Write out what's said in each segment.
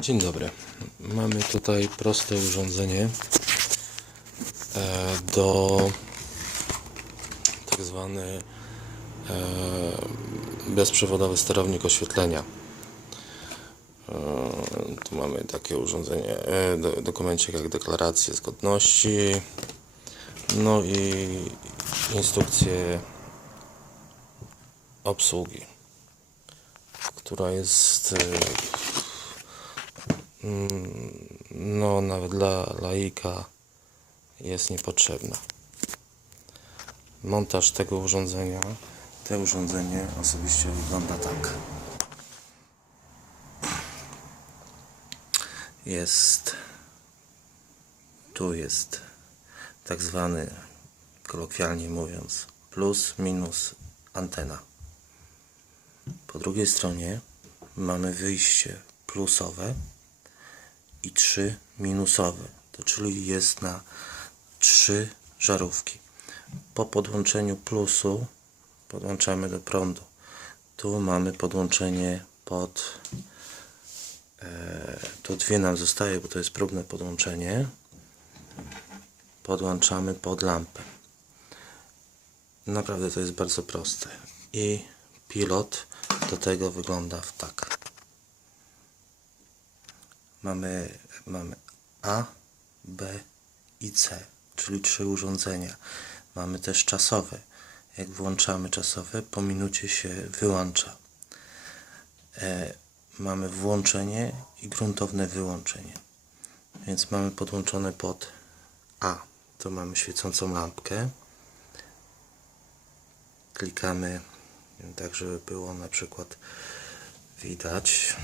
Dzień dobry. Mamy tutaj proste urządzenie e, do tak zwany e, bezprzewodowy sterownik oświetlenia. E, Tu mamy takie urządzenie, e, do- dokumencik jak deklarację zgodności, no i instrukcję obsługi, która jest no nawet dla laika jest niepotrzebna. Montaż tego urządzenia, to urządzenie osobiście wygląda tak. Jest tu jest tak zwany kolokwialnie mówiąc plus minus antena. Po drugiej stronie mamy wyjście plusowe i trzy minusowe. To czyli jest na trzy żarówki. Po podłączeniu plusu podłączamy do prądu. Tu mamy podłączenie pod. E, tu dwie nam zostaje, bo to jest próbne podłączenie. Podłączamy pod lampę. Naprawdę to jest bardzo proste. I pilot do tego wygląda w tak mamy, mamy A, B i C, czyli trzy urządzenia. Mamy też czasowe. Jak włączamy czasowe, po minucie się wyłącza. E, mamy włączenie i gruntowne wyłączenie. Więc mamy podłączone pod A. Tu mamy świecącą lampkę. Klikamy tak, żeby było na przykład widać.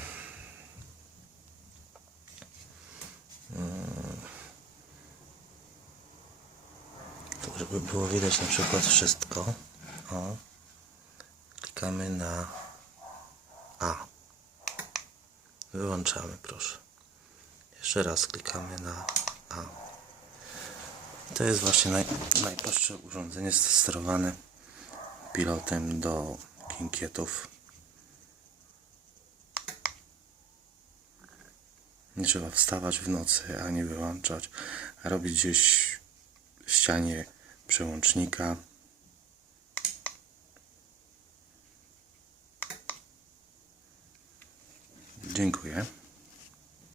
Żeby było widać na przykład wszystko. O. Klikamy na A. Wyłączamy, proszę. Jeszcze raz klikamy na A. To jest właśnie naj, najprostsze urządzenie sterowane pilotem do kinkietów. Nie trzeba wstawać w nocy, ani wyłączać, robić gdzieś w ścianie przełącznika. Dziękuję.